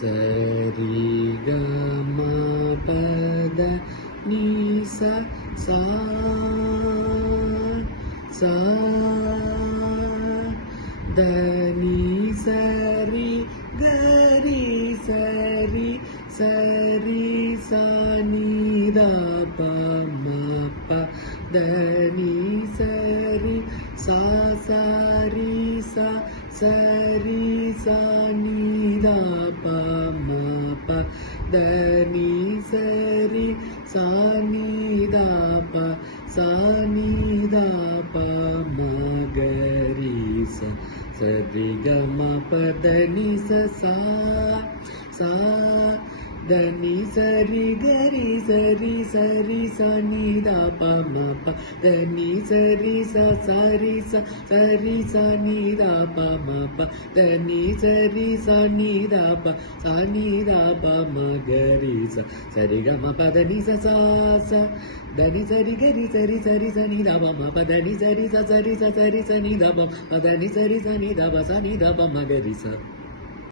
சரி கம பத நீ சா சா தனி சரி கரி சரி சரி சனி த ப ம ப தனி சரி சா சரி ச சரி சனி த ப ம ப தனி சரி சனி த ப சனி த ப ம கரி ச சரி கம பத நி ச சா சா தனி சரி கரி சரி சரி சனி த ப ம ப தனி சரி ச சரி ச சரி சனி த ப ம ப தனி சரி சனி த ப சனி த ப ம கரி ச சரி கம பத நி ச சா ச தனி சரி கரி சரி சரி சனி த ப ம ப தனி சரி ச சரி ச சரி சனி த ப ப தனி சரி சனி த ப சனி த ப ம கரி ச